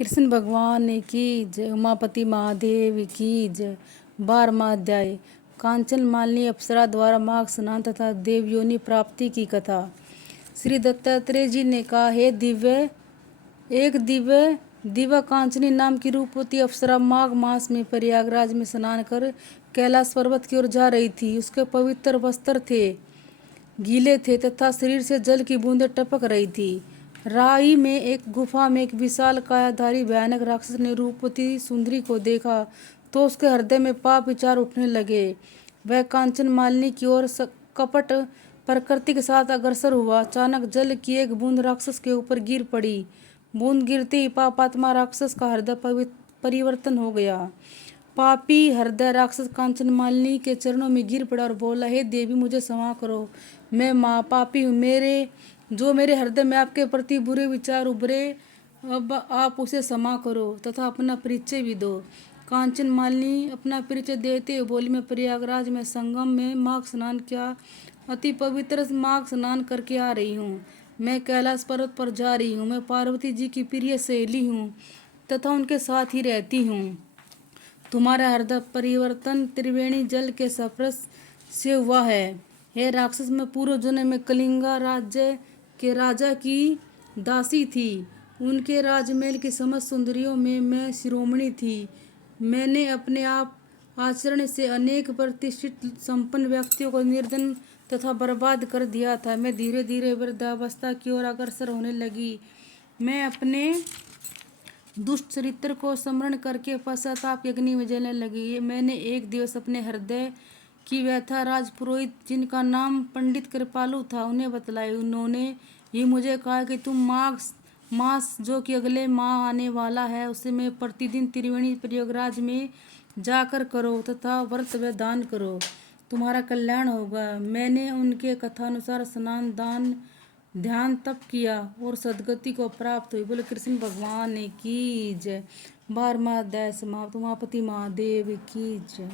कृष्ण भगवान की जय। उमापति महादेव की जय। 12वां अध्याय। कांचन मालिनी अप्सरा द्वारा माघ स्नान तथा देवयोनि प्राप्ति की कथा। श्री दत्तात्रेय जी ने कहा, हे दिव्य कांचनी नाम की रूपवती अप्सरा माघ मास में प्रयागराज में स्नान कर कैलाश पर्वत की ओर जा रही थी। उसके पवित्र वस्त्र गीले थे तथा शरीर से जल की बूंदें टपक रही थी। राही में एक गुफा में एक विशाल कायाधारी भयानक राक्षस ने रूपवती सुंदरी को देखा तो उसके हृदय में पाप विचार उठने लगे। वह कांचन मालिनी की ओर कपट प्रकृति के साथ अग्रसर हुआ। अचानक जल की एक बूंद राक्षस के ऊपर गिर पड़ी। बूंद गिरते ही पापात्मा राक्षस का हृदय परिवर्तन हो गया। पापी हृदय राक्षस कांचन मालिनी के चरणों में गिर पड़ा और बोला, हे देवी, मुझे क्षमा करो, मैं महापापी हूँ। मेरे हृदय में आपके प्रति बुरे विचार उभरे, अब आप उसे क्षमा करो तथा अपना परिचय भी दो। कांचन मालिनी अपना परिचय देते हुए बोली, मैं प्रयागराज में संगम में माघ स्नान किया, अति पवित्र माघ स्नान करके आ रही हूँ। मैं कैलाश पर्वत पर जा रही हूँ। मैं पार्वती जी की प्रिय सहेली हूँ तथा उनके साथ ही रहती हूँ। तुम्हारा हृदय परिवर्तन त्रिवेणी जल के स्पर्श से हुआ है। हे राक्षस, मैं पूर्व जन्म में कलिंगा राज्य के राजा की दासी थी। उनके राजमहल की समस्त सुंदरियों में मैं शिरोमणि थी। मैंने अपने आप आचरण से अनेक प्रतिष्ठित संपन्न व्यक्तियों को निर्धन तथा बर्बाद कर दिया था। मैं धीरे धीरे वृद्धावस्था की ओर अग्रसर होने लगी। मैं अपने दुष्ट चरित्र को स्मरण करके पश्चाताप की अग्नि में जलने लगी। मैंने एक दिवस अपने हृदय की व्यथा राजपुरोहित, जिनका नाम पंडित कृपालु था, उन्हें बतलाई। उन्होंने ही मुझे कहा कि तुम माघ मास, जो कि अगले माह आने वाला है, उसे में प्रतिदिन त्रिवेणी प्रयागराज में जाकर करो तथा व्रत व दान करो, तुम्हारा कल्याण होगा। मैंने उनके कथानुसार स्नान, दान, ध्यान, तप किया और सदगति को प्राप्त हुई। बोले कृष्ण भगवान की जय। 12वां अध्याय समाप्त। उमापति महादेव की जय।